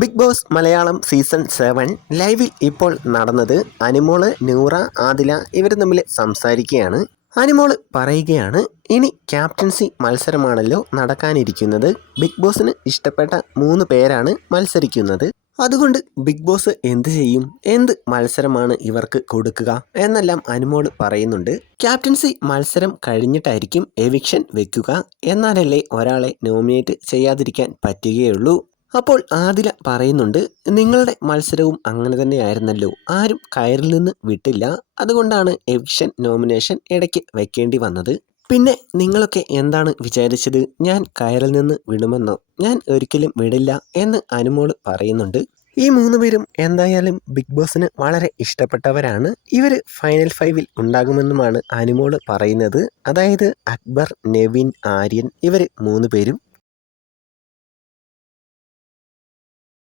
Big boss Malayalam season 7 ലൈവിൽ ഇപ്പോൾ നടന്നത് അനുമോള്, നൂറ, ആദില ഇവർ തമ്മിൽ സംസാരിക്കുകയാണ്. അനുമോള് പറയുകയാണ്, ഇനി ക്യാപ്റ്റൻസി മത്സരമാണല്ലോ നടക്കാനിരിക്കുന്നത്. ബിഗ് ബോസിന് ഇഷ്ടപ്പെട്ട 3 പേരാണ് മത്സരിക്കുന്നത്. അതുകൊണ്ട് ബിഗ് ബോസ് എന്ത് ചെയ്യും, എന്ത് മത്സരമാണ് ഇവർക്ക് കൊടുക്കുക എന്നെല്ലാം അനുമോള് പറയുന്നുണ്ട്. ക്യാപ്റ്റൻസി മത്സരം കഴിഞ്ഞിട്ടായിരിക്കും എവിക്ഷൻ വെക്കുക. എന്നാലല്ലേ ഒരാളെ നോമിനേറ്റ് ചെയ്യാതിരിക്കാൻ പറ്റുകയുള്ളൂ. അപ്പോൾ ആദില പറയുന്നുണ്ട്, നിങ്ങളുടെ മത്സരവും അങ്ങനെ തന്നെയായിരുന്നല്ലോ, ആരും കയറിൽ നിന്ന് വിട്ടില്ല, അതുകൊണ്ടാണ് എവിക്ഷൻ നോമിനേഷൻ ഇടയ്ക്ക് വെക്കേണ്ടി വന്നത്. പിന്നെ നിങ്ങളൊക്കെ എന്താണ് വിചാരിച്ചത്, ഞാൻ കയറിൽ നിന്ന് വിടുമെന്നോ? ഞാൻ ഒരിക്കലും വിടില്ല എന്ന് അനുമോള് പറയുന്നുണ്ട്. ഈ 3 പേരും എന്തായാലും ബിഗ് ബോസിന് വളരെ ഇഷ്ടപ്പെട്ടവരാണ്. ഇവർ ഫൈനൽ 5-ൽ ഉണ്ടാകുമെന്നുമാണ് അനുമോള് പറയുന്നത്. അതായത് അക്ബർ, നെവിൻ, ആര്യൻ ഇവർ 3 പേരും.